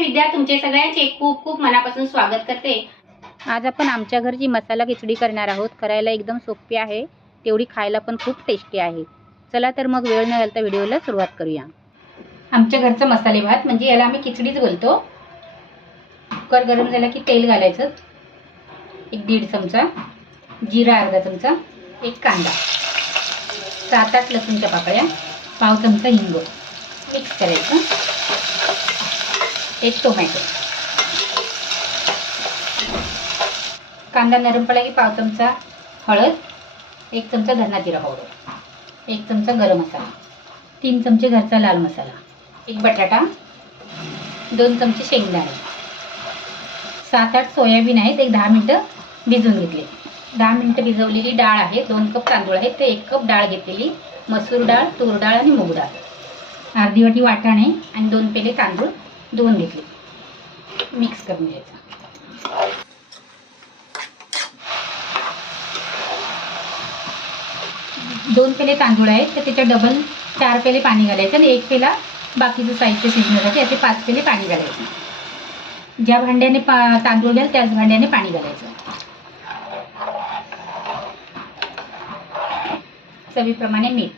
विद्या तुमचे सगळ्यांचे खूप खूप मनापासून स्वागत करते. आज आपण आमच्या घरची मसाला खिचडी करणार आहोत. करायला एकदम सोपी आहे. तेवढी खायला पण खूप टेस्टी आहे. चला तर मग वेळ न घालता व्हिडिओला सुरुवात करूया. आमच्या घरचा मसाले भात म्हणजे याला आम्ही खिचडीच बोलतो. कुकर गरम झाला की तेल घालायचं. एक दीड चमचा. जिरा अर्धा चमचा. एक कांदा. सात आठ लसूणच्या पाकळ्या. पाव चमचा हिंग. मिक्स करायचं. एक टोमॅटो कांदा नरम पडला की पाव चमचा हळद एक चमचा धना जिरा पावडर एक चमचा गरम मसाला तीन चमचे घरचा लाल मसाला एक बटाटा दोन चमचे शेंगदाणे. सात आठ सोयाबीन आहेत एक दहा मिनटं भिजवून घेतले. दहा मिनटं भिजवलेली डाळ आहे दोन कप तांदूळ आहेत ते एक कप डाळ घेतलेली मसूर डाळ तूर डाळ आणि मूग डाळ. अर्धी वाटी वाटाणे आणि दोन पेले तांदूळ. धुवून घेतले. मिक्स करून घ्यायचं. दोन पेले तांदूळ आहेत तर त्याच्या डबल चार पेले पाणी घालायचं आणि एक पेला बाकीचं साहित्य शिजण्यासाठी असे पाच पेले पाणी घालायचं. ज्या भांड्याने पा तांदूळ घ्याल त्याच भांड्याने पाणी घालायचं. चवीप्रमाणे मीठ.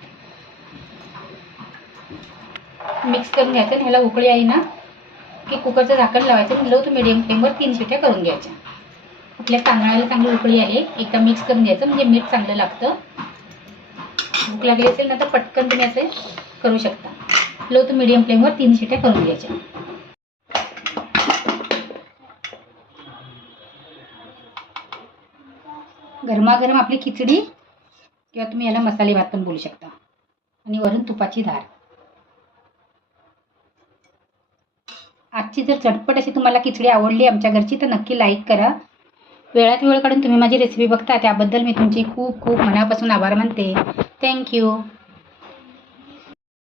मिक्स करून घ्यायचं आणि ह्याला उकळी आई ना की कुकरचं झाकण लावायचं आणि लो टू मिडियम फ्लेमवर तीन शिट्या करून घ्यायच्या. आपल्या तांदळाला चांगली उकळी आली एकदा मिक्स करून घ्यायचं म्हणजे मीठ चांगलं लागतं. भूक लागली असेल ना तर पटकन तुम्ही असे करू शकता. लो टू मिडियम फ्लेमवर तीन शिट्या करून घ्यायच्या. गरमागरम आपली खिचडी किंवा तुम्ही याला मसाले भात पण बोलू शकता. आणि वरून तुपाची धार. आजची जर झटपट अशी तुम्हाला खिचडी आवडली आमच्या घरची तर नक्की लाईक करा. वेळात वेळ काढून तुम्ही माझी रेसिपी बघता त्याबद्दल मी तुमची खूप खूप मनापासून आभार मानते. थँक्यू